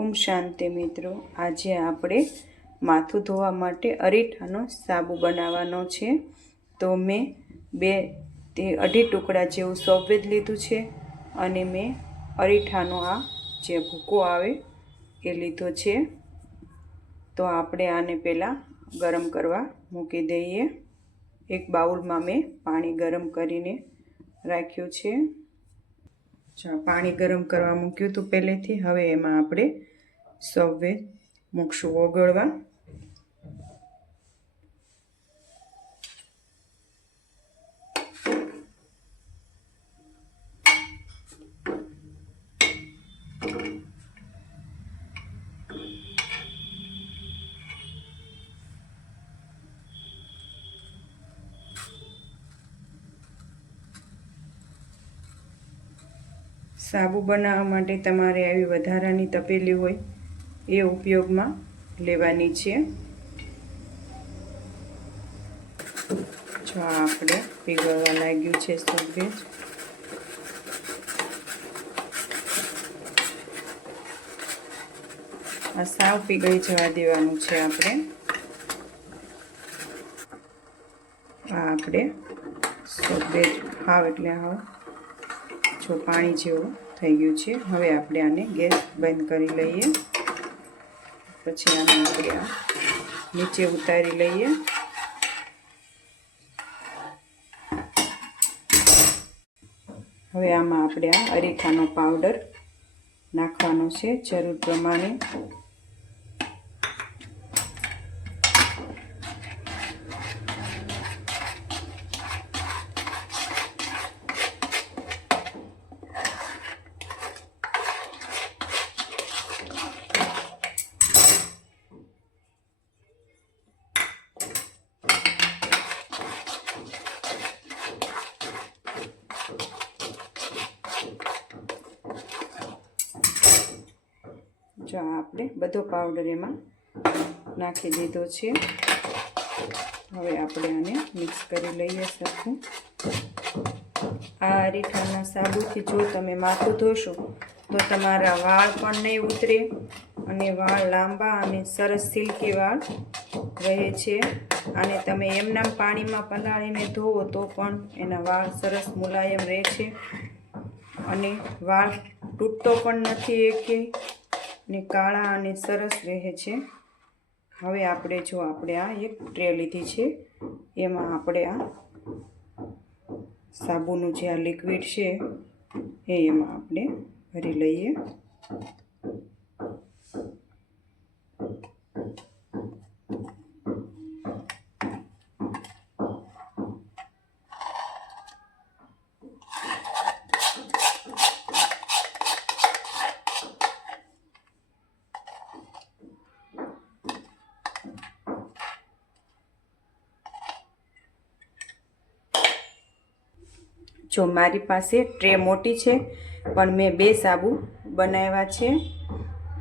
ઓમ શાંતિ મિત્રો, આજે આપણે માથું ધોવા માટે અરીઠાનો સાબુ બનાવવાનો છે। તો મેં 2-2.5 ટુકડા જેવું સફેદ લીધું છે અને મેં અરીઠાનો આ જે ભૂકો આવે એ લીધો છે। તો આપણે આને પહેલાં ગરમ કરવા મૂકી દઈએ। એક બાઉલમાં મેં પાણી ગરમ કરીને રાખ્યું છે। પાણી ગરમ કરવા મૂક્યું હતું પહેલેથી। હવે એમાં આપણે સફેદ મૂકશું ઓગળવા। સાબુ બનાવવા માટે તમારે આવી વધારાની તપેલી હોય એ ઉપયોગમાં લેવાની છે। જો આપણે પીગળવા લાગ્યું છે સફેદ। આ સાવ પીગળી જવા દેવાનું છે આપણે। આ આપણે સફેદ હાવ એટલે હાવ જો પાણી જેવું થઈ ગયું છે। હવે આપણે આને ગેસ બંધ કરી લઈએ। પછી આને આપણે આ નીચે ઉતારી લઈએ। હવે આમાં આપણે આ અરીઠાનો પાવડર નાખવાનો છે જરૂર પ્રમાણે। જો આપણે બધો પાવડર એમાં નાખી દીધો છે। હવે આપણે આને મિક્સ કરી લઈએ સરખું। આ અરીઠાના સાબુથી જો તમે માથું ધોશો તો તમારા વાળ પણ નહીં ઉતરે અને વાળ લાંબા અને સરસ સિલ્કી વાળ રહે છે। અને તમે એમનામ પાણીમાં પલાળીને ધોવો તો પણ એના વાળ સરસ મુલાયમ રહે છે અને વાળ તૂટતો પણ નથી એકે ને કાળા અને સરસ રહે છે। હવે આપણે જો આપણે આ એક ટ્રે લીધી છે એમાં આપણે આ સાબુનું જે આ લિક્વિડ છે એ એમાં આપણે ભરી લઈએ। જો મારી પાસે ટ્રે મોટી છે પણ મેં 2 સાબુ બનાવ્યા છે।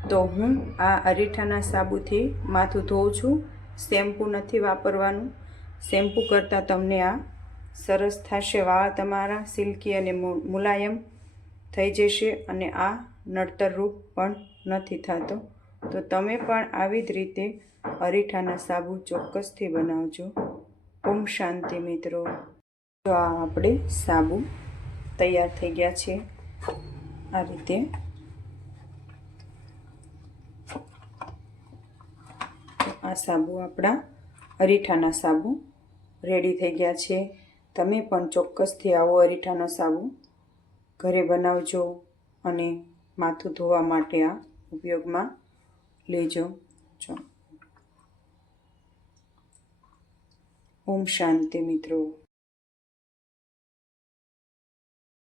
તો હું આ અરીઠાના સાબુથી માથું ધોઉં છું। શેમ્પૂ નથી વાપરવાનું। શેમ્પૂ કરતાં તમને આ સરસ થશે, વાળ તમારા સિલ્કી અને મુલાયમ થઈ જશે અને આ નડતર રૂપ પણ નથી થતો। તો તમે પણ આવી જ રીતે અરીઠાના સાબુ ચોક્કસથી બનાવજો। ઓમ શાંતિ મિત્રો। તો આ આપણે સાબુ તૈયાર થઈ ગયા છે। આ રીતે આ સાબુ આપણા અરીઠાના સાબુ રેડી થઈ ગયા છે। તમે પણ ચોક્કસથી આવો અરીઠાનો સાબુ ઘરે બનાવજો અને માથું ધોવા માટે આ ઉપયોગમાં લેજો। ઓમ શાંતિ મિત્રો।